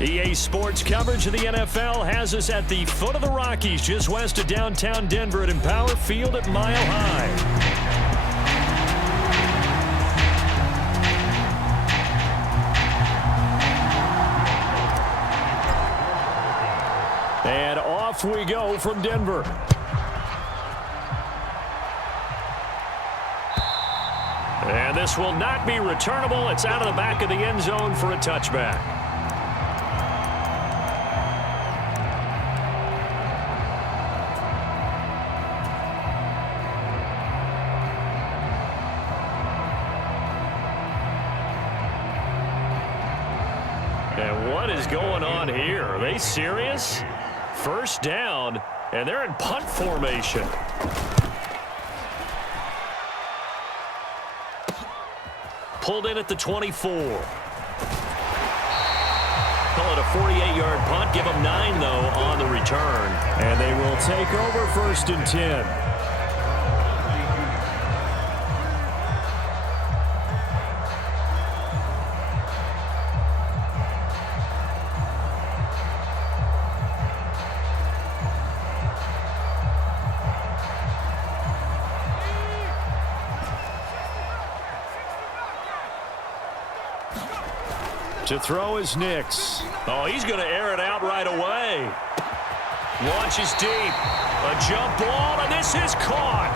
EA Sports coverage of the NFL has us at the foot of the Rockies, just west of downtown Denver at Empower Field at Mile High. And off we go from Denver. And this will not be returnable. It's out of the back of the end zone for a touchback. And what is going on here? Are they serious? First down, and they're in punt formation. Pulled in at the 24. Call it a 48-yard punt. Give them 9, though, on the return. And they will take over 1st and 10. To throw is Nix. Oh, he's going to air it out right away. Launches deep. A jump ball, and this is caught.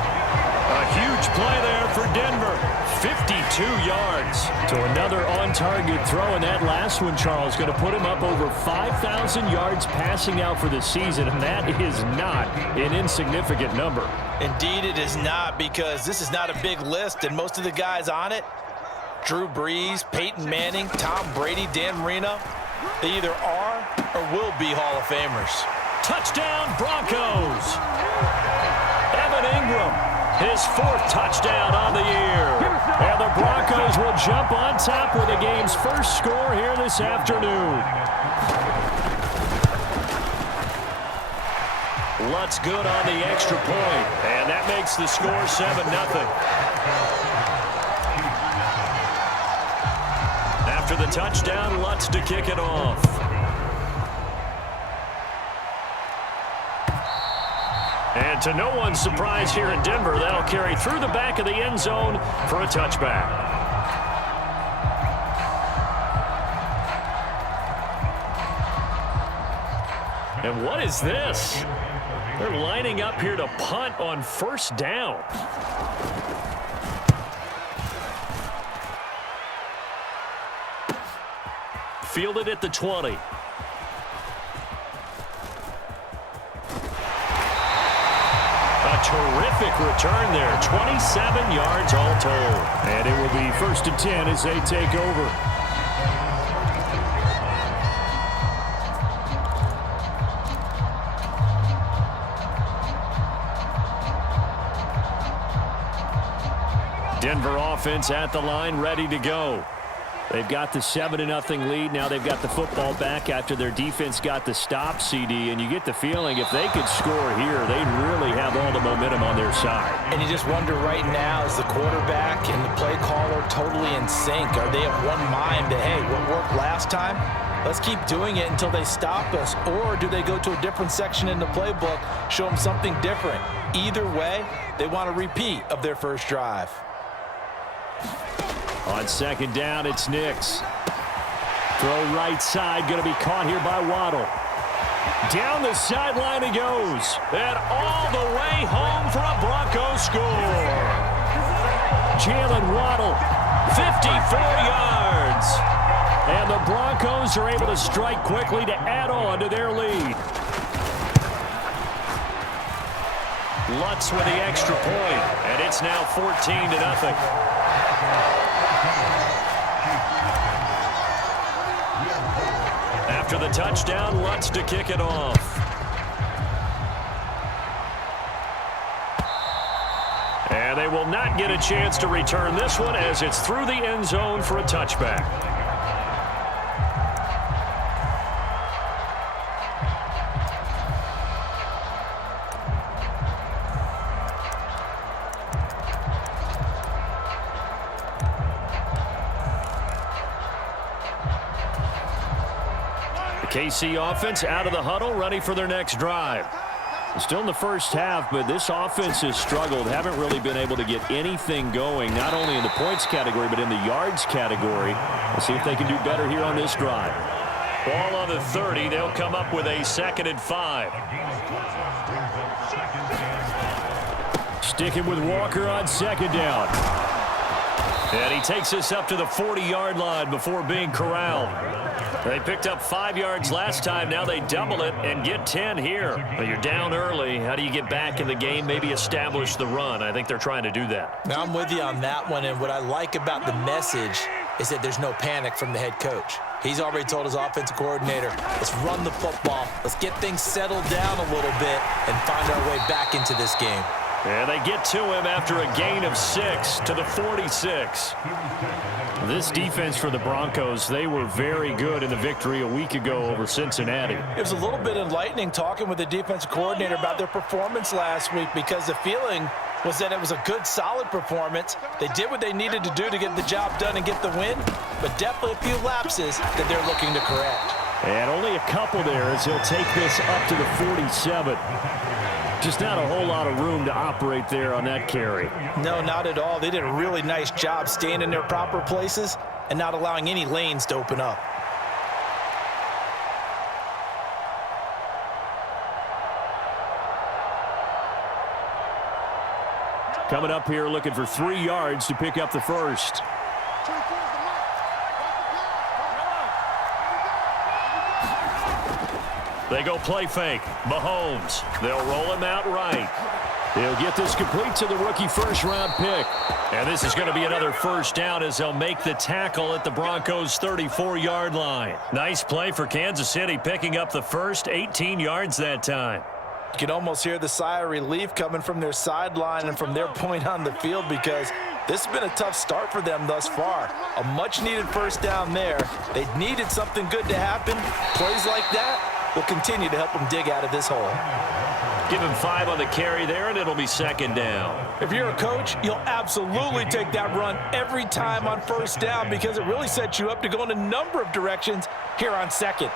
A huge play there for Denver. 52 yards. To another on-target throw, and that last one, Charles, going to put him up over 5,000 yards passing out for the season, and that is not an insignificant number. Indeed, it is not, because this is not a big list, and most of the guys on it, Drew Brees, Peyton Manning, Tom Brady, Dan Marino, they either are or will be Hall of Famers. Touchdown, Broncos. Evan Ingram, his 4th touchdown on the year. And the Broncos will jump on top with the game's first score here this afternoon. Lutz good on the extra point, and that makes the score 7-0. After the touchdown, Lutz to kick it off. And to no one's surprise here in Denver, that'll carry through the back of the end zone for a touchback. And what is this? They're lining up here to punt on 1st down. Fielded at the 20. A terrific return there. 27 yards all told. And it will be 1st and 10 as they take over. Denver offense at the line, ready to go. They've got the 7-0 lead. Now they've got the football back after their defense got the stop, CD. And you get the feeling if they could score here, they'd really have all the momentum on their side. And you just wonder right now, is the quarterback and the play caller totally in sync? Are they of one mind that, hey, what worked last time? Let's keep doing it until they stop us. Or do they go to a different section in the playbook, show them something different? Either way, they want a repeat of their first drive. On 2nd down, it's Nix. Throw right side, going to be caught here by Waddle. Down the sideline he goes. And all the way home for a Broncos score. Jalen Waddle, 54 yards. And the Broncos are able to strike quickly to add on to their lead. Lutz with the extra point, and it's now 14-0. After the touchdown, Lutz to kick it off. And they will not get a chance to return this one as it's through the end zone for a touchback. KC offense out of the huddle, ready for their next drive. Still in the first half, but this offense has struggled. Haven't really been able to get anything going, not only in the points category, but in the yards category. Let's see if they can do better here on this drive. Ball on the 30. They'll come up with a 2nd and 5. Sticking with Walker on 2nd down. And he takes us up to the 40-yard line before being corralled. They picked up 5 yards last time. Now they double it and get 10 here. But you're down early. How do you get back in the game, maybe establish the run? I think they're trying to do that. Now, I'm with you on that one, and what I like about the message is that there's no panic from the head coach. He's already told his offensive coordinator, let's run the football. Let's get things settled down a little bit and find our way back into this game. And they get to him after a gain of 6 to the 46. This defense for the Broncos, they were very good in the victory a week ago over Cincinnati. It was a little bit enlightening talking with the defensive coordinator about their performance last week, because the feeling was that it was a good, solid performance. They did what they needed to do to get the job done and get the win, but definitely a few lapses that they're looking to correct. And only a couple there as he'll take this up to the 47. Just not a whole lot of room to operate there on that carry. No, not at all. They did a really nice job staying in their proper places and not allowing any lanes to open up. Coming up here looking for 3 yards to pick up the first. They go play fake. Mahomes. They'll roll him out right. He'll get this complete to the rookie first-round pick. And this is going to be another first down as they'll make the tackle at the Broncos' 34-yard line. Nice play for Kansas City, picking up the first 18 yards that time. You can almost hear the sigh of relief coming from their sideline and from their point on the field, because this has been a tough start for them thus far. A much-needed first down there. They needed something good to happen. Plays like that will continue to help them dig out of this hole. Give him 5 on the carry there, and it'll be 2nd down. If you're a coach, you'll absolutely take that run every time on first down, because it really sets you up to go in a number of directions here on 2nd.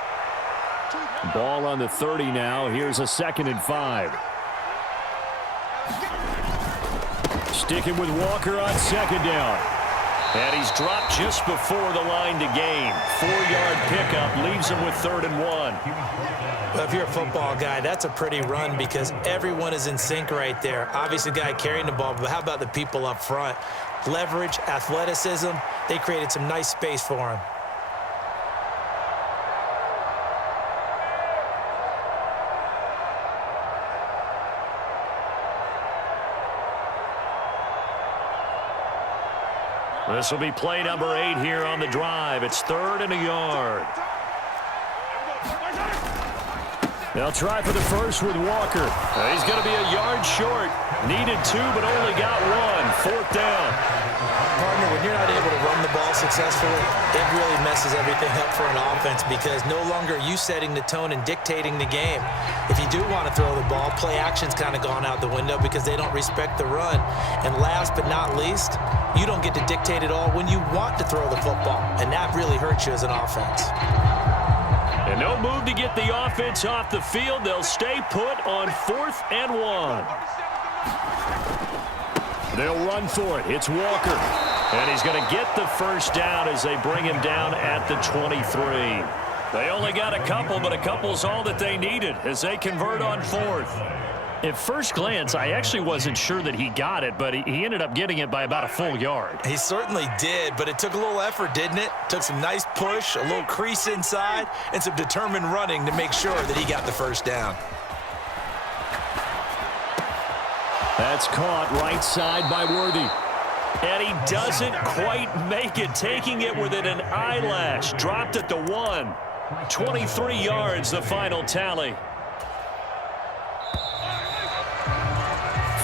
Ball on the 30 now. Here's a 2nd and 5. Sticking with Walker on 2nd down. And he's dropped just before the line to gain. 4-yard pickup leaves him with 3rd and 1. Well, if you're a football guy, that's a pretty run, because everyone is in sync right there. Obviously, the guy carrying the ball, but how about the people up front? Leverage, athleticism, they created some nice space for him. This will be play number 8 here on the drive. It's 3rd and a yard. They'll try for the first with Walker. He's going to be a yard short. Needed 2, but only got 1. 4th down. Partner, when you're not able to run the ball successfully, it really messes everything up for an offense, because no longer are you setting the tone and dictating the game. If you do want to throw the ball, play action's kind of gone out the window because they don't respect the run. And last but not least, you don't get to dictate it all when you want to throw the football, and that really hurts you as an offense. And no move to get the offense off the field. They'll stay put on 4th and 1. They'll run for it. It's Walker. And he's going to get the first down as they bring him down at the 23. They only got a couple, but a couple's all that they needed as they convert on 4th. At first glance, I actually wasn't sure that he got it, but he ended up getting it by about a full yard. He certainly did, but it took a little effort, didn't it? Took some nice push, a little crease inside, and some determined running to make sure that he got the first down. That's caught right side by Worthy. And he doesn't quite make it, taking it within an eyelash. Dropped at the 1. 23 yards, the final tally.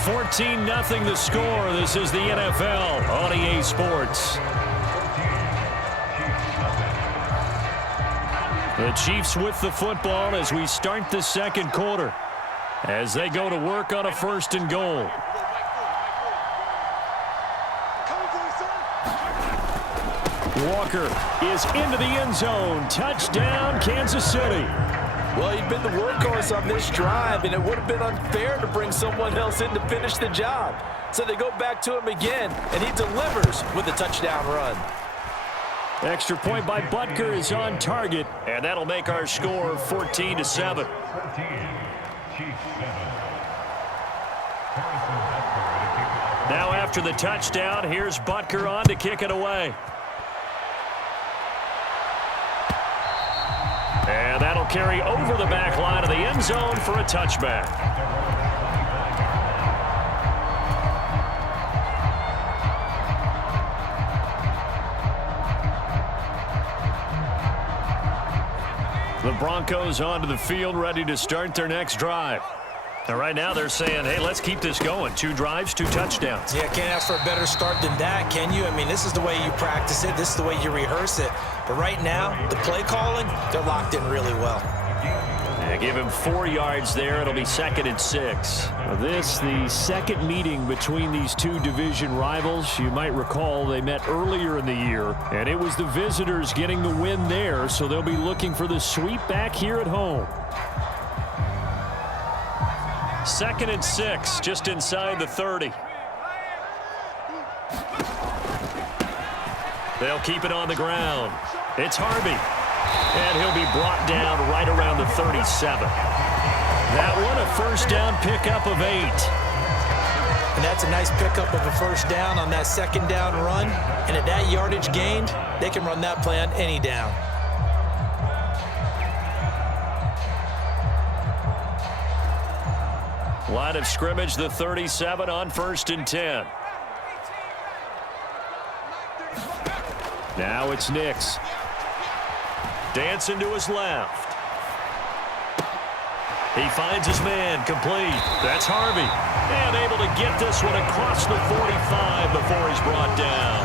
14-0 the score. This is the NFL on EA Sports. The Chiefs with the football as we start the 2nd quarter, as they go to work on a 1st and goal. Walker is into the end zone. Touchdown, Kansas City. Well, he'd been the workhorse on this drive, and it would have been unfair to bring someone else in to finish the job. So they go back to him again, and he delivers with a touchdown run. Extra point by Butker is on target, and that'll make our score 14-7. Now after the touchdown, here's Butker on to kick it away. And that'll carry over the back line of the end zone for a touchback. The Broncos onto the field, ready to start their next drive. And right now they're saying, hey, let's keep this going. 2 drives, 2 touchdowns. Yeah, can't ask for a better start than that, can you? I mean, this is the way you practice it. This is the way you rehearse it. But right now, the play calling, they're locked in really well. Yeah, give him 4 yards there. It'll be 2nd and 6. This, the second meeting between these 2 division rivals. You might recall they met earlier in the year, and it was the visitors getting the win there, so they'll be looking for the sweep back here at home. 2nd and 6, just inside the 30. They'll keep it on the ground. It's Harvey. And he'll be brought down right around the 37. That one a first down pickup of 8. And that's a nice pickup of a first down on that 2nd down run. And at that yardage gained, they can run that play on any down. Line of scrimmage, the 37 on 1st and 10. Now it's Nix. Dancing to his left. He finds his man, complete. That's Harvey. And able to get this one across the 45 before he's brought down.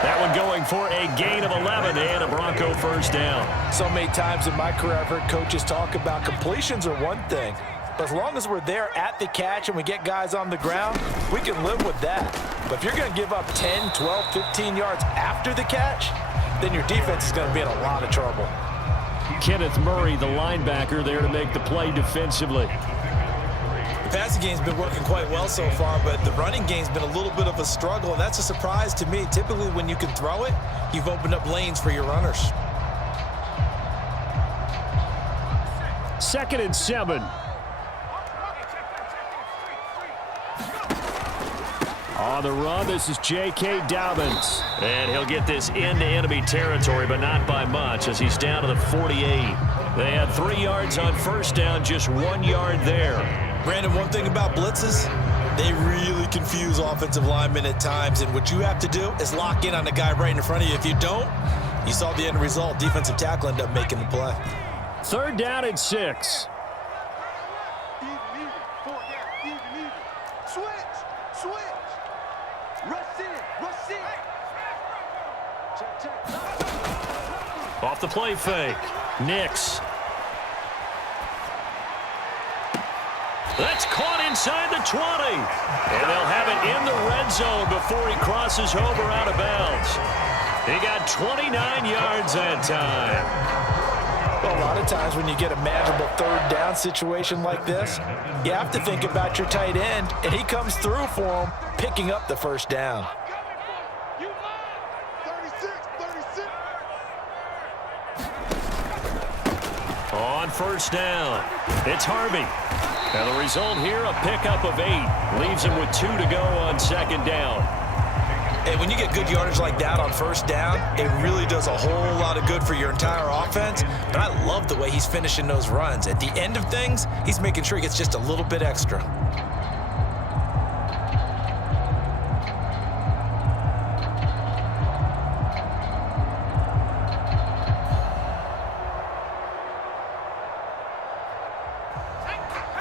That one going for a gain of 11 and a Bronco first down. So many times in my career I've heard coaches talk about completions are one thing. But as long as we're there at the catch and we get guys on the ground, we can live with that. But if you're going to give up 10, 12, 15 yards after the catch, then your defense is going to be in a lot of trouble. Kenneth Murray, the linebacker, there to make the play defensively. The passing game's been working quite well so far, but the running game's been a little bit of a struggle, and that's a surprise to me. Typically, when you can throw it, you've opened up lanes for your runners. 2nd and 7. On the run, this is J.K. Dobbins. And he'll get this into enemy territory, but not by much as he's down to the 48. They had 3 yards on first down, just 1 yard there. Brandon, one thing about blitzes, they really confuse offensive linemen at times, and what you have to do is lock in on the guy right in front of you. If you don't, you saw the end result. Defensive tackle ended up making the play. 3rd down and 6. Off the play fake. Nix. That's caught inside the 20. And they'll have it in the red zone before he crosses over out of bounds. He got 29 yards that time. Well, a lot of times when you get a manageable 3rd down situation like this, you have to think about your tight end, and he comes through for him, picking up the first down. On first down, it's Harvey. And the result here, a pickup of 8. Leaves him with 2 to go on 2nd down. And when you get good yardage like that on first down, it really does a whole lot of good for your entire offense. But I love the way he's finishing those runs. At the end of things, he's making sure he gets just a little bit extra.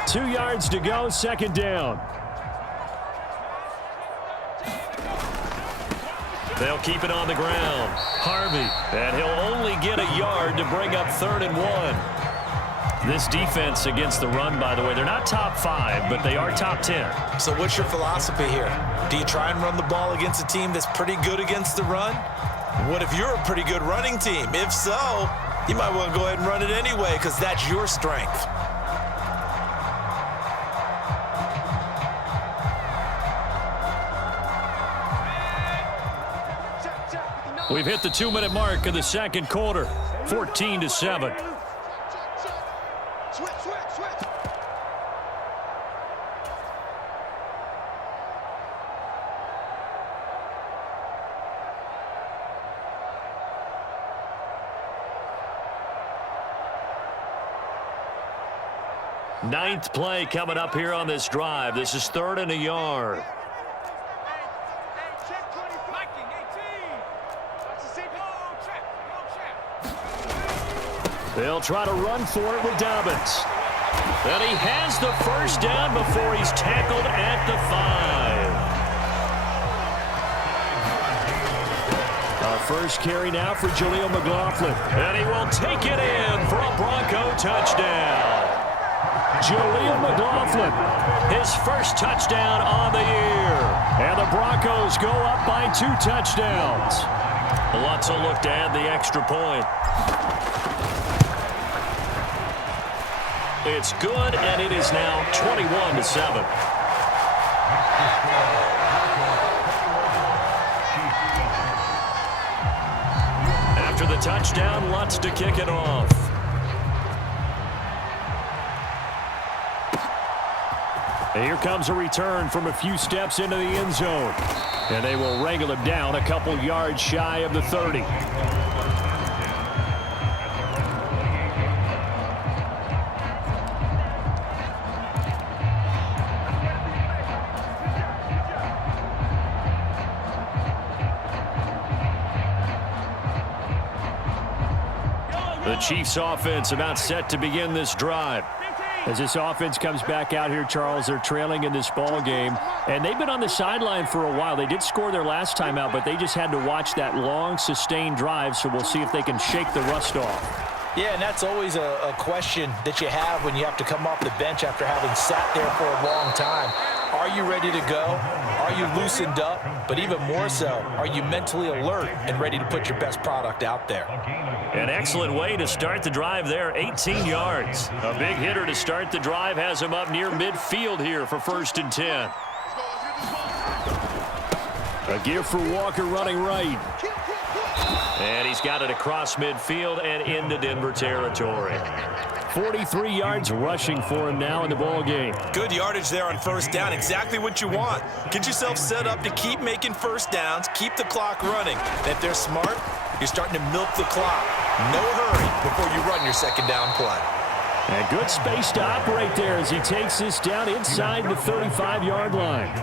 Two yards to go, 2nd down. They'll keep it on the ground. Harvey, and he'll only get a yard to bring up 3rd and 1. This defense against the run, by the way, they're not top 5, but they are top 10. So what's your philosophy here? Do you try and run the ball against a team that's pretty good against the run? What if you're a pretty good running team? If so, you might want to go ahead and run it anyway because that's your strength. We've hit the 2-minute mark of the second quarter, 14-7. Ninth play coming up here on this drive. This is 3rd and a yard. They'll try to run for it with Dobbins. And he has the first down before he's tackled at the 5. Our first carry now for Jaleel McLaughlin. And he will take it in for a Bronco touchdown. Jaleel McLaughlin, his first touchdown on the year. And the Broncos go up by 2 touchdowns. Lots of look to add the extra point. It's good, and it is now 21-7. After the touchdown, Lutz to kick it off. And here comes a return from a few steps into the end zone. And they will wrangle him down a couple yards shy of the 30. The Chiefs offense about set to begin this drive. As this offense comes back out here, Charles, they're trailing in this ball game, and they've been on the sideline for a while. They did score their last time out, but they just had to watch that long, sustained drive, so we'll see if they can shake the rust off. Yeah, and that's always a question that you have when you have to come off the bench after having sat there for a long time. Are you ready to go? Are you loosened up? But even more so, are you mentally alert and ready to put your best product out there? An excellent way to start the drive there, 18 yards. A big hitter to start the drive has him up near midfield here for 1st and 10. A give for Walker running right. And he's got it across midfield and into Denver territory. 43 yards rushing for him now in the ball game. Good yardage there on 1st down. Exactly what you want. Get yourself set up to keep making 1st downs, keep the clock running. And if they're smart, you're starting to milk the clock. No hurry before you run your 2nd down play. And good space to operate there as he takes this down inside the 35-yard line.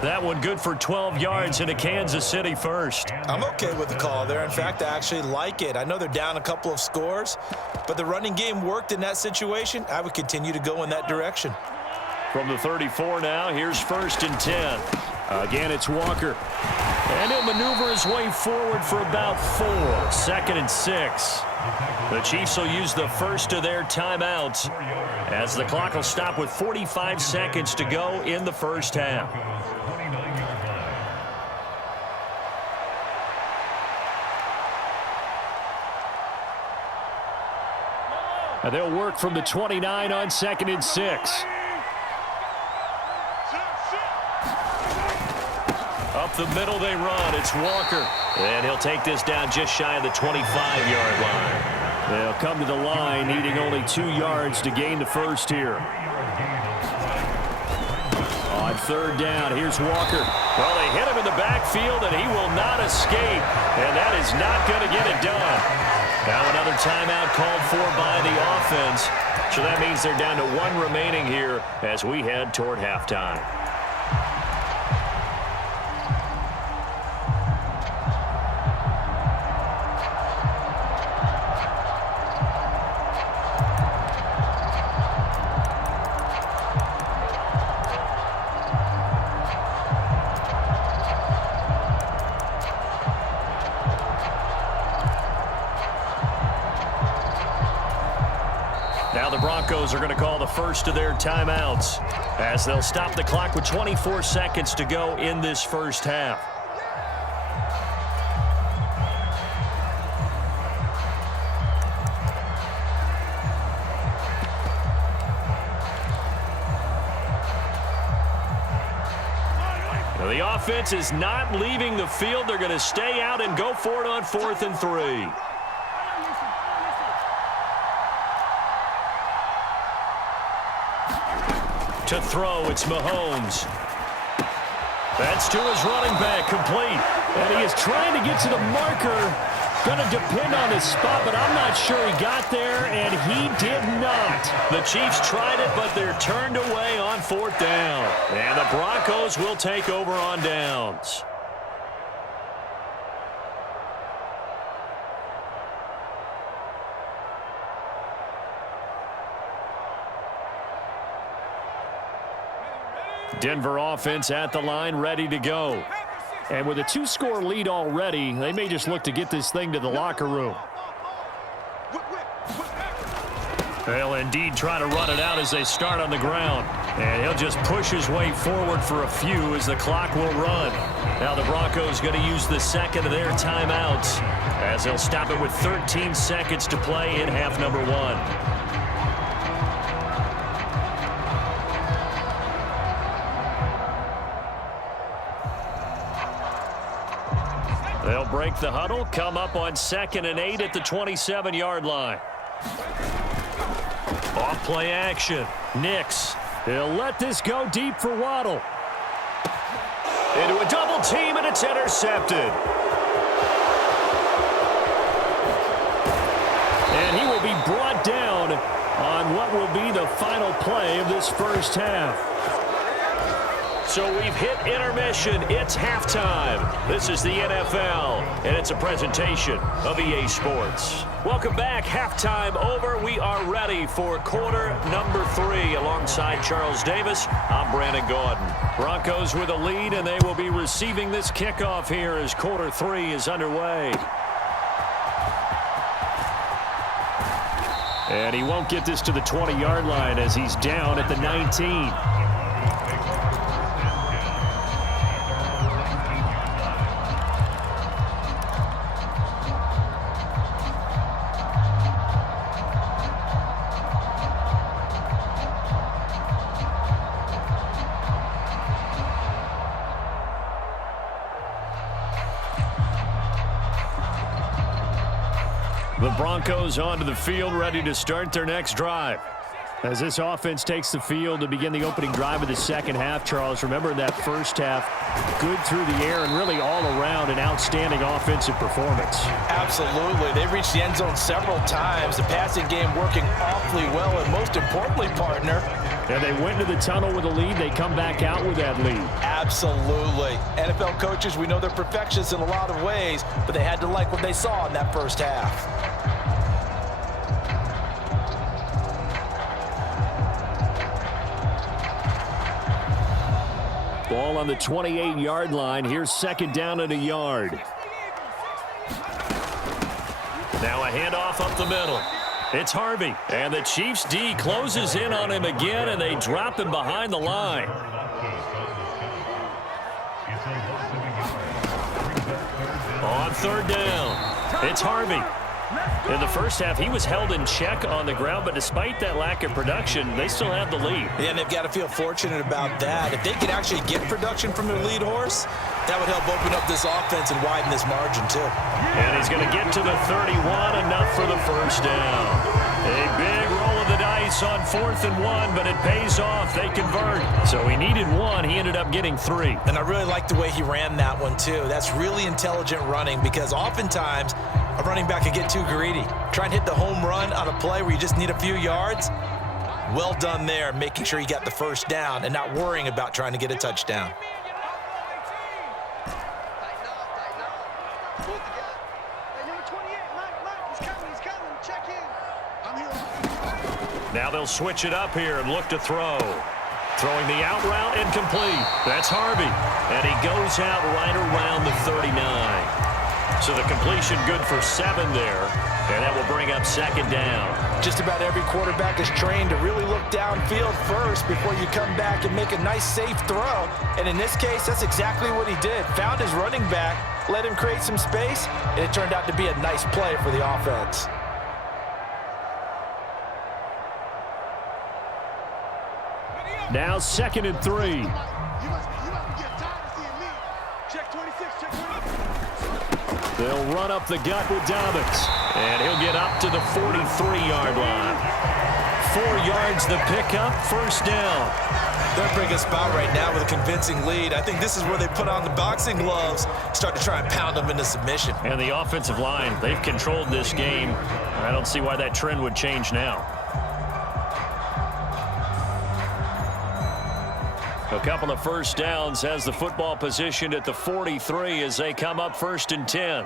That one good for 12 yards into Kansas City first. I'm okay with the call there. In fact, I actually like it. I know they're down a couple of scores, but the running game worked in that situation. I would continue to go in that direction. From the 34 now, here's 1st and 10. Again, it's Walker. And he'll maneuver his way forward for about 4. 2nd and 6. The Chiefs will use the first of their timeouts as the clock will stop with 45 seconds to go in the first half. And they'll work from the 29 on 2nd and 6. Up the middle they run. It's Walker. And he'll take this down just shy of the 25-yard line. They'll come to the line, needing only 2 yards to gain the first here. On 3rd down, here's Walker. Well, they hit him in the backfield, and he will not escape. And that is not going to get it done. Now another timeout called for by the offense. So that means they're down to 1 remaining here as we head toward halftime. Now the Broncos are going to call the first of their timeouts as they'll stop the clock with 24 seconds to go in this first half. The offense is not leaving the field. They're going to stay out and go for it on 4th and 3. To throw, it's Mahomes. That's to his running back, complete. And he is trying to get to the marker. Going to depend on his spot, but I'm not sure he got there, and he did not. The Chiefs tried it, but they're turned away on 4th down. And the Broncos will take over on downs. Denver offense at the line, ready to go. And with a 2-score lead already, they may just look to get this thing to the locker room. They'll indeed try to run it out as they start on the ground. And he'll just push his way forward for a few as the clock will run. Now the Broncos going to use the second of their timeouts as they'll stop it with 13 seconds to play in half number 1. They'll break the huddle, come up on 2nd and 8 at the 27-yard line. Off play action. Nix. He'll let this go deep for Waddle. Into a double team, and it's intercepted. And he will be brought down on what will be the final play of this first half. So we've hit intermission. It's halftime. This is the NFL, and it's a presentation of EA Sports. Welcome back. Halftime over. We are ready for quarter number 3. Alongside Charles Davis, I'm Brandon Gordon. Broncos with a lead, and they will be receiving this kickoff here as quarter 3 is underway. And he won't get this to the 20-yard line as he's down at the 19. The Broncos onto the field, ready to start their next drive. As this offense takes the field to begin the opening drive of the second half, Charles, remember that first half, good through the air and really all around an outstanding offensive performance. Absolutely. They reached the end zone several times. The passing game working awfully well, and most importantly, partner, and they went to the tunnel with a lead. They come back out with that lead. Absolutely. NFL coaches, we know they're perfectionists in a lot of ways, but they had to like what they saw in that first half. Ball on the 28-yard line. Here's 2nd down and a yard. Now a handoff up the middle. It's Harvey. And the Chiefs D closes in on him again, and they drop him behind the line. On 3rd down, it's Harvey. In the first half, he was held in check on the ground, but despite that lack of production, they still have the lead. Yeah, and they've got to feel fortunate about that. If they could actually get production from their lead horse, that would help open up this offense and widen this margin, too. And he's going to get to the 31, enough for the first down. A big roll of the dice on 4th and 1, but it pays off. They convert. So he needed 1. He ended up getting 3. And I really like the way he ran that one, too. That's really intelligent running because oftentimes a running back can get too greedy. Try and hit the home run on a play where you just need a few yards. Well done there, making sure you got the first down and not worrying about trying to get a touchdown. Now they'll switch it up here and look to throw. Throwing the out route incomplete. That's Harvey. And he goes out right around the 39. So the completion good for 7 there, and that will bring up 2nd down. Just about every quarterback is trained to really look downfield first before you come back and make a nice, safe throw. And in this case, that's exactly what he did. Found his running back, let him create some space, and it turned out to be a nice play for the offense. Now 2nd and 3. They'll run up the gut with Dobbins. And he'll get up to the 43-yard line. 4 yards the pickup, first down. They're bringing a spot right now with a convincing lead. I think this is where they put on the boxing gloves, start to try and pound them into submission. And the offensive line, they've controlled this game. I don't see why that trend would change now. A couple of first downs has the football positioned at the 43 as they come up 1st and 10.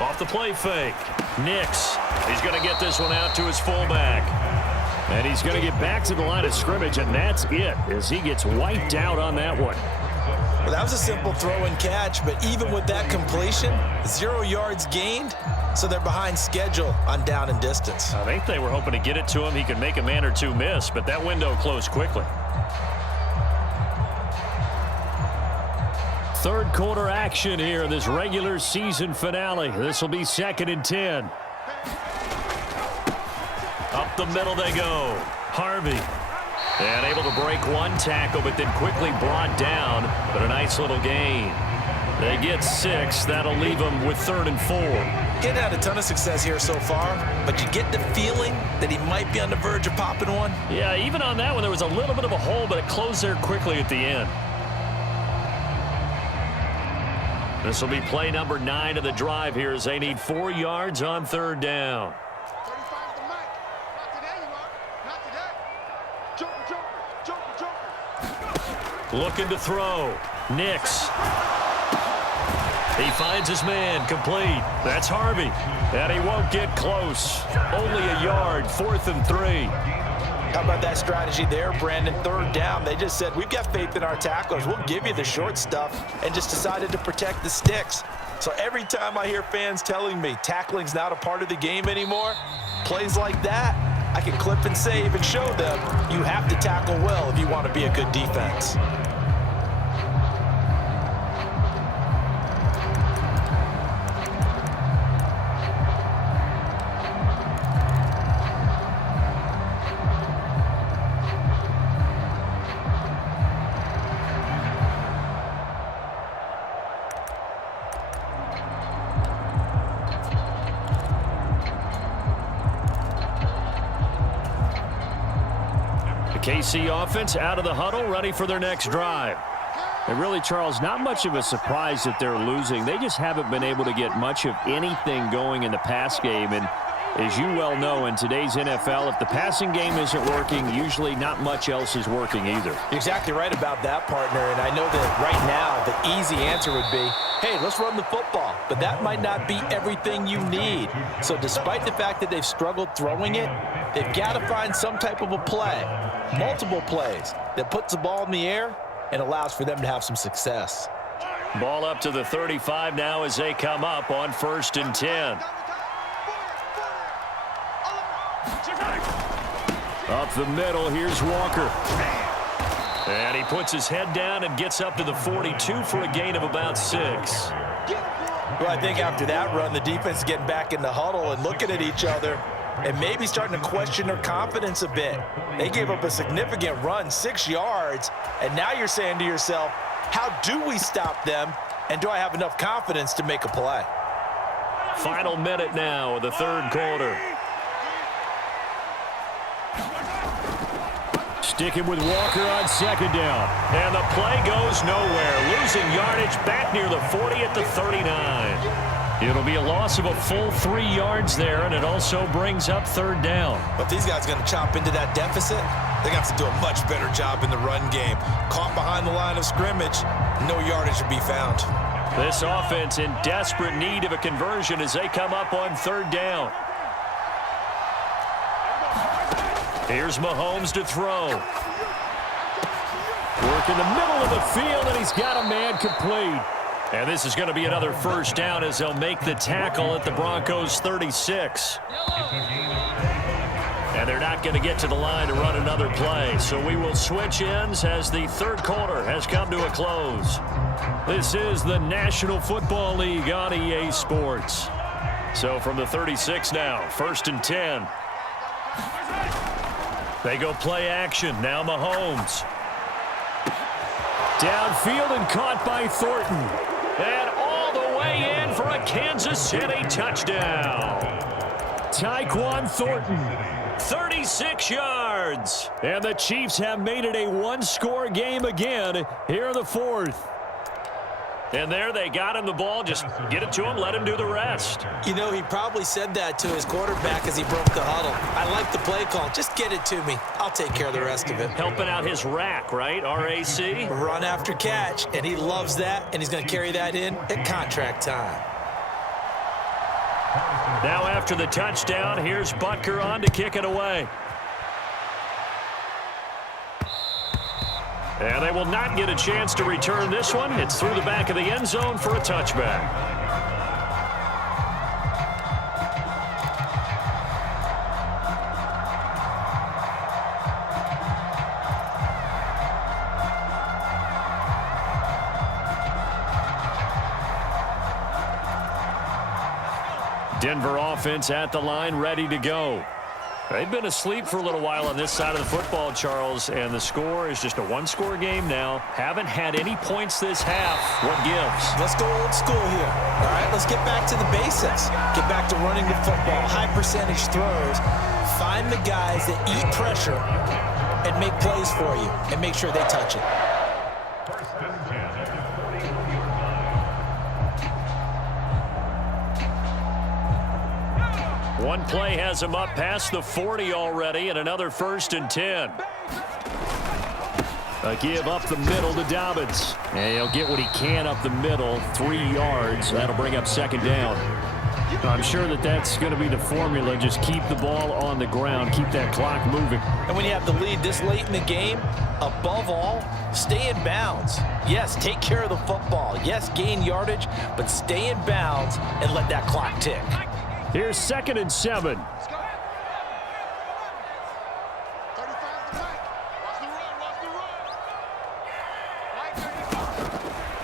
Off the play fake. Nix. He's going to get this one out to his fullback. And he's going to get back to the line of scrimmage, and that's it as he gets wiped out on that one. Well, that was a simple throw and catch, but even with that completion, 0 yards gained, so they're behind schedule on down and distance. I think they were hoping to get it to him. He could make a man or two miss, but that window closed quickly. Third quarter action here, this regular season finale. This will be 2nd and 10. Up the middle they go. Harvey. And able to break one tackle, but then quickly brought down. But a nice little gain. They get 6. That'll leave them with 3rd and 4. Getting had a ton of success here so far, but you get the feeling that he might be on the verge of popping one. Yeah, even on that one, there was a little bit of a hole, but it closed there quickly at the end. This will be play number 9 of the drive here as they need 4 yards on 3rd down. Looking to throw. Nix. He finds his man, complete. That's Harvey. And he won't get close. Only a yard, 4th and 3. How about that strategy there, Brandon? 3rd down. They just said, we've got faith in our tacklers. We'll give you the short stuff, and just decided to protect the sticks. So every time I hear fans telling me tackling's not a part of the game anymore, plays like that, I can clip and save and show them you have to tackle well if you want to be a good defense. KC offense out of the huddle, ready for their next drive. And really, Charles, not much of a surprise that they're losing. They just haven't been able to get much of anything going in the pass game. And as you well know, in today's NFL, if the passing game isn't working, usually not much else is working either. You're exactly right about that, partner. And I know that right now the easy answer would be, hey, let's run the football. But that might not be everything you need. So despite the fact that they've struggled throwing it, they've got to find some type of a play, multiple plays, that puts the ball in the air and allows for them to have some success. Ball up to the 35 now as they come up on 1st and 10. Up the middle, here's Walker. And he puts his head down and gets up to the 42 for a gain of about 6. Well, I think after that run, the defense is getting back in the huddle and looking at each other and maybe starting to question their confidence a bit. They gave up a significant run, 6 yards, and now you're saying to yourself, how do we stop them, and do I have enough confidence to make a play? Final minute now of the 3rd quarter. Sticking with Walker on 2nd down. And the play goes nowhere. Losing yardage back near the 40 at the 39. It'll be a loss of a full 3 yards there, and it also brings up 3rd down. But these guys are going to chop into that deficit. They're going to have to do a much better job in the run game. Caught behind the line of scrimmage, no yardage to be found. This offense in desperate need of a conversion as they come up on 3rd down. Here's Mahomes to throw. Work in the middle of the field, and he's got a man complete. And this is going to be another 1st down as they'll make the tackle at the Broncos 36. And they're not going to get to the line to run another play. So we will switch ends as the 3rd quarter has come to a close. This is the National Football League on EA Sports. So from the 36 now, 1st and 10. They go play action. Now Mahomes. Downfield and caught by Thornton. And all the way in for a Kansas City touchdown. Tyquan Thornton. 36 yards. And the Chiefs have made it a one-score game again here in the fourth. And there they got him the ball. Just get it to him, let him do the rest. You know, he probably said that to his quarterback as he broke the huddle. I like the play call. Just get it to me. I'll take care of the rest of it. Helping out his rack, right? RAC? Run after catch, and he loves that, and he's going to carry that in at contract time. Now after the touchdown, here's Butker on to kick it away. And they will not get a chance to return this one. It's through the back of the end zone for a touchback. Denver offense at the line, ready to go. They've been asleep for a little while on this side of the football, Charles, and the score is just a one-score game now. Haven't had any points this half. What gives? Let's go old school here. All right, let's get back to the basics. Get back to running the football, high-percentage throws. Find the guys that eat pressure and make plays for you and make sure they touch it. One play has him up past the 40 already, and another 1st and 10. A give up the middle to Dobbins. And he'll get what he can up the middle, 3 yards. That'll bring up 2nd down. I'm sure that that's going to be the formula. Just keep the ball on the ground. Keep that clock moving. And when you have the lead this late in the game, above all, stay in bounds. Yes, take care of the football. Yes, gain yardage, but stay in bounds and let that clock tick. Here's 2nd and 7.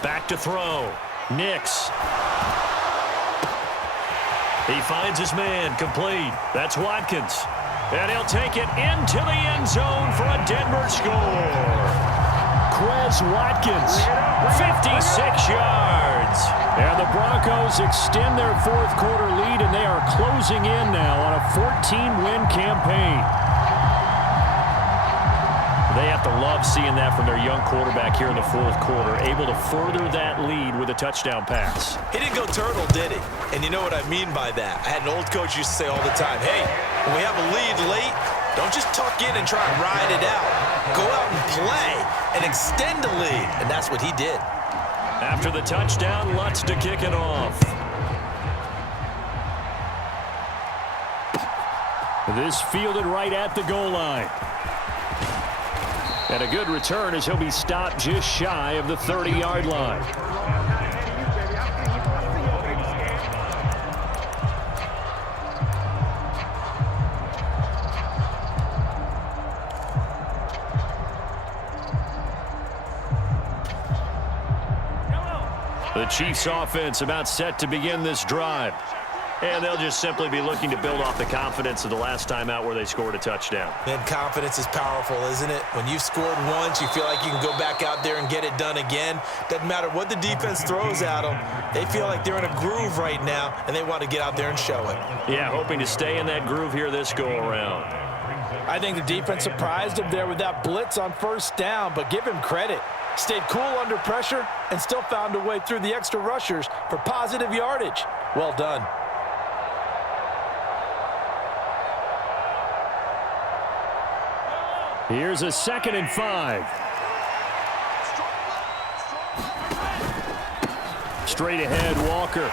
Back to throw. Nix. He finds his man, complete. That's Watkins. And he'll take it into the end zone for a Denver score. Quez Watkins, 56 yards. And the Broncos extend their fourth quarter lead, and they are closing in now on a 14-win campaign. They have to love seeing that from their young quarterback here in the fourth quarter, able to further that lead with a touchdown pass. He didn't go turtle, did he? And you know what I mean by that. I had an old coach used to say all the time, hey, when we have a lead late, don't just tuck in and try and ride it out. Go out and play and extend the lead, and that's what he did. After the touchdown, Lutz to kick it off. This fielded right at the goal line. And a good return as he'll be stopped just shy of the 30-yard line. The Chiefs offense about set to begin this drive. And they'll just simply be looking to build off the confidence of the last time out where they scored a touchdown. And confidence is powerful, isn't it? When you've scored once, you feel like you can go back out there and get it done again. Doesn't matter what the defense throws at them. They feel like they're in a groove right now, and they want to get out there and show it. Yeah, hoping to stay in that groove here this go-around. I think the defense surprised him there with that blitz on 1st down, but give him credit. Stayed cool under pressure and still found a way through the extra rushers for positive yardage. Well done. Here's a 2nd and 5. Straight ahead, Walker.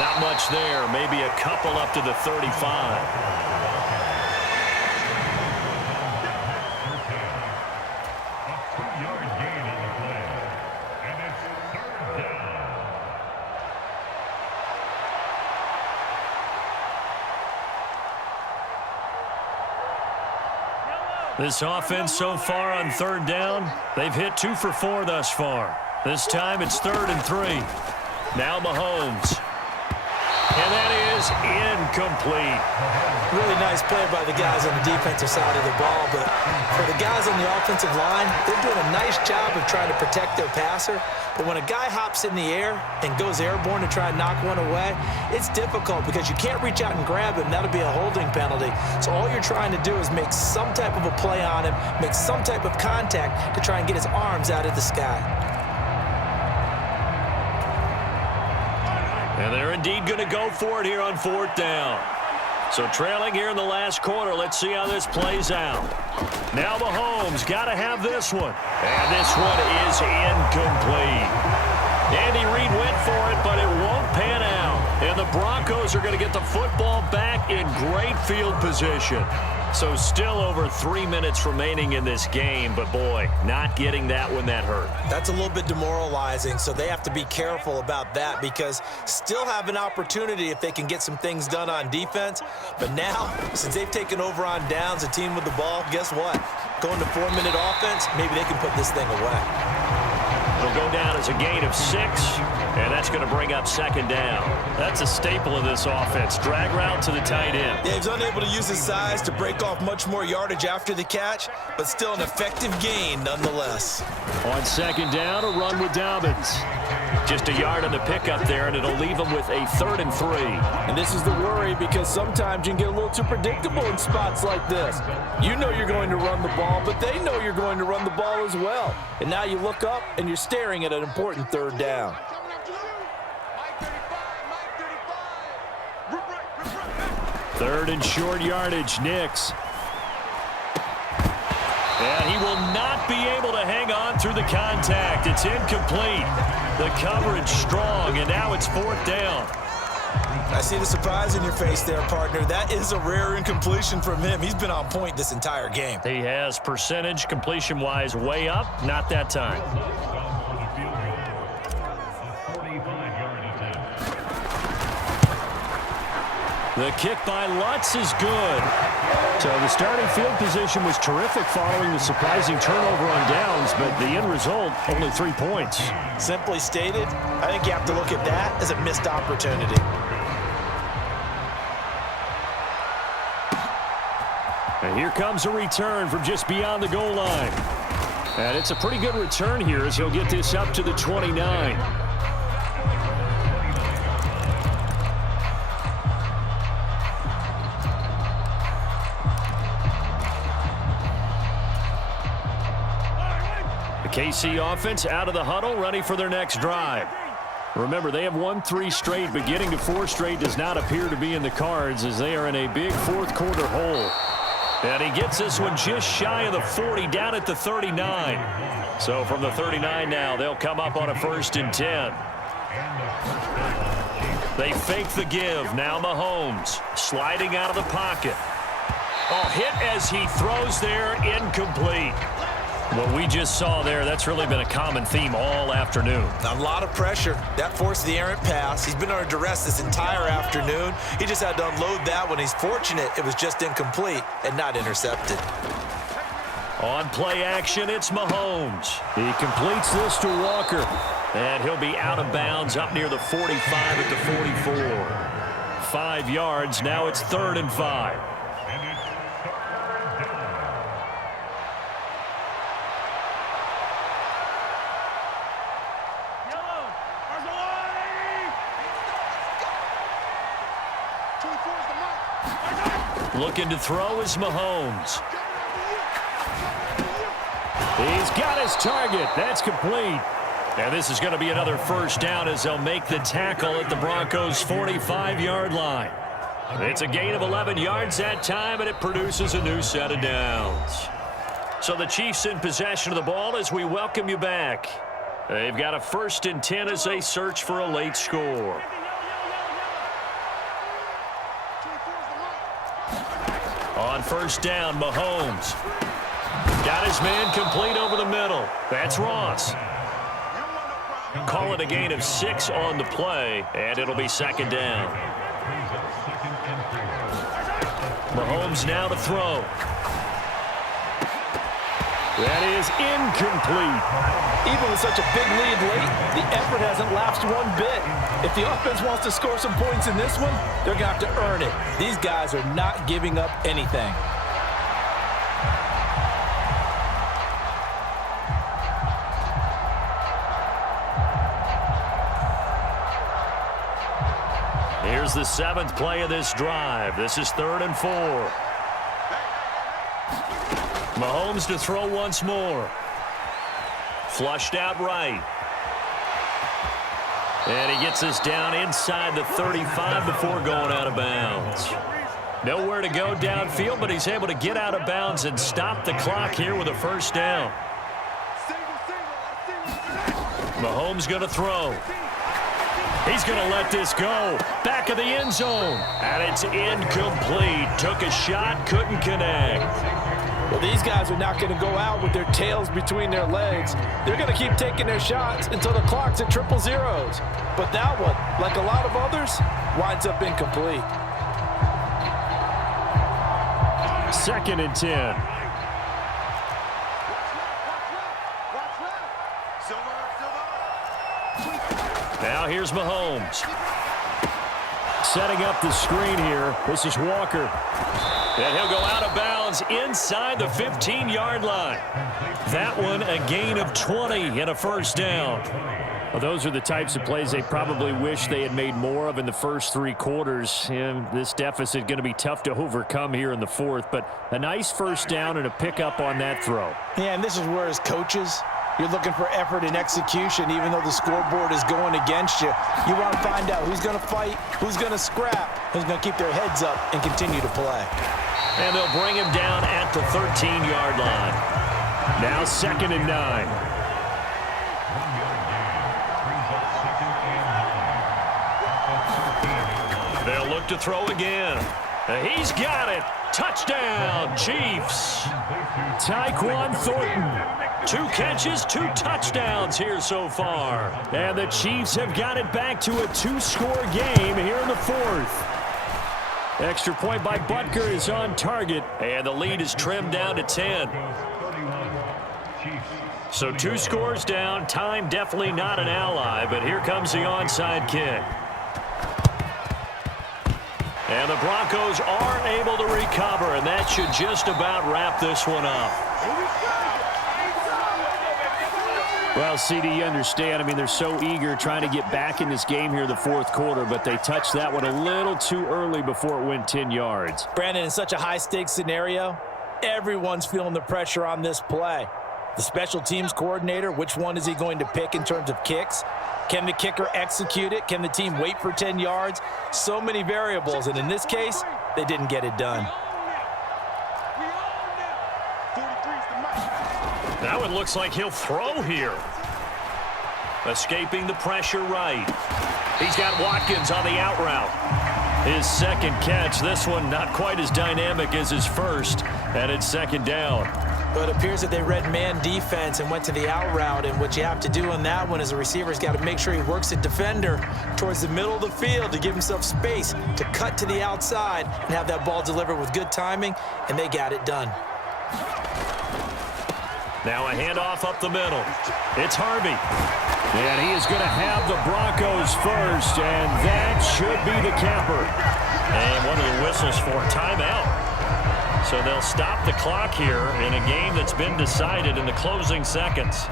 Not much there. Maybe a couple up to the 35. This offense so far on 3rd down, they've hit 2 for 4 thus far. This time it's 3rd and 3. Now Mahomes. And that is incomplete. Really nice play by the guys on the defensive side of the ball, but for the guys on the offensive line, they're doing a nice job of trying to protect their passer. But when a guy hops in the air and goes airborne to try and knock one away, it's difficult because you can't reach out and grab him. That'll be a holding penalty. So all you're trying to do is make some type of a play on him, make some type of contact to try and get his arms out of the sky. And they're indeed going to go for it here on 4th down. So trailing here in the last quarter, let's see how this plays out. Now Mahomes got to have this one. And this one is incomplete. Andy Reid went for it, but it won't pan out. And the Broncos are going to get the football back in great field position. So still over 3 minutes remaining in this game, but boy, not getting that when that hurt. That's a little bit demoralizing, so they have to be careful about that because still have an opportunity if they can get some things done on defense. But now, since they've taken over on downs, a team with the ball, guess what? Going to 4-minute offense, maybe they can put this thing away. It'll go down as a gain of 6, and that's going to bring up 2nd down. That's a staple of this offense. Drag route to the tight end. Yeah, he's unable to use his size to break off much more yardage after the catch, but still an effective gain nonetheless. On 2nd down, a run with Dobbins. Just a yard on the pickup there, and it'll leave him with a 3rd and 3. And this is the worry because sometimes you can get a little too predictable in spots like this. You know you're going to run the ball, but they know you're going to run the ball as well. And now you look up and you're staring at an important 3rd down. 3rd and short yardage, Nix. And he will not be able to hang on through the contact. It's incomplete. The coverage strong, and now it's 4th down. I see the surprise in your face there, partner. That is a rare incompletion from him. He's been on point this entire game. He has percentage completion-wise way up, not that time. The kick by Lutz is good. So the starting field position was terrific following the surprising turnover on downs, but the end result, only 3 points. Simply stated, I think you have to look at that as a missed opportunity. And here comes a return from just beyond the goal line. And it's a pretty good return here as he'll get this up to the 29. KC offense out of the huddle, ready for their next drive. Remember, they have won 3 straight, but getting to 4 straight does not appear to be in the cards as they are in a big 4th quarter hole. And he gets this one just shy of the 40, down at the 39. So from the 39 now, they'll come up on a 1st and 10. They fake the give. Now Mahomes sliding out of the pocket. Oh, hit as he throws there, incomplete. What we just saw there, that's really been a common theme all afternoon. A lot of pressure. That forced the errant pass. He's been under duress this entire afternoon. He just had to unload that one. He's fortunate it was just incomplete and not intercepted. On play action, it's Mahomes. He completes this to Walker. And he'll be out of bounds up near the 45 at the 44. 5 yards. Now it's 3rd and 5. Looking to throw is Mahomes. He's got his target. That's complete. And this is going to be another 1st down as they'll make the tackle at the Broncos' 45-yard line. It's a gain of 11 yards that time, and it produces a new set of downs. So the Chiefs in possession of the ball as we welcome you back. They've got a 1st and 10 as they search for a late score. On 1st down, Mahomes. Got his man complete over the middle. That's Ross. Call it a gain of 6 on the play, and it'll be 2nd down. Mahomes now to throw. That is incomplete. Even with such a big lead late, the effort hasn't lapsed one bit. If the offense wants to score some points in this one, they're going to have to earn it. These guys are not giving up anything. Here's the 7th play of this drive. This is 3rd and 4. Mahomes to throw once more. Flushed out right. And he gets us down inside the 35 before going out of bounds. Nowhere to go downfield, but he's able to get out of bounds and stop the clock here with a first down. Mahomes going to throw. He's going to let this go. Back of the end zone. And it's incomplete. Took a shot, couldn't connect. Well, these guys are not going to go out with their tails between their legs. They're going to keep taking their shots until the clock's at 000. But that one, like a lot of others, winds up incomplete. 2nd and 10. Now here's Mahomes. Setting up the screen here. This is Walker. And he'll go out of bounds inside the 15-yard line. That one a gain of 20 and a first down. Well, those are the types of plays they probably wish they had made more of in the first 3 quarters. And this deficit going to be tough to overcome here in the 4th. But a nice first down and a pickup on that throw. Yeah, and this is where as coaches, you're looking for effort and execution, even though the scoreboard is going against you. You want to find out who's going to fight, who's going to scrap, who's going to keep their heads up and continue to play. And they'll bring him down at the 13-yard line. Now 2nd and 9. They'll look to throw again. He's got it. Touchdown, Chiefs. Tyquan Thornton. 2 catches, 2 touchdowns here so far. And the Chiefs have got it back to a 2-score game here in the 4th. Extra point by Butker is on target. And the lead is trimmed down to 10. So 2 scores down. Time definitely not an ally, but here comes the onside kick. And the Broncos are able to recover, and that should just about wrap this one up. Well, CD, you understand. I mean, they're so eager trying to get back in this game here in the 4th quarter, but they touched that one a little too early before it went 10 yards. Brandon, in such a high-stakes scenario, everyone's feeling the pressure on this play. The special teams coordinator, which one is he going to pick in terms of kicks? Can the kicker execute it? Can the team wait for 10 yards? So many variables, and in this case, they didn't get it done. Now it looks like he'll throw here. Escaping the pressure right. He's got Watkins on the out route. His 2nd catch. This one not quite as dynamic as his first, and it's 2nd down. But it appears that they read man defense and went to the out route, and what you have to do on that one is the receiver's got to make sure he works the defender towards the middle of the field to give himself space to cut to the outside and have that ball delivered with good timing, and they got it done. Now a handoff up the middle. It's Harvey. And he is going to have the Broncos first, and that should be the capper. And one of the whistles for a timeout. So they'll stop the clock here in a game that's been decided in the closing seconds.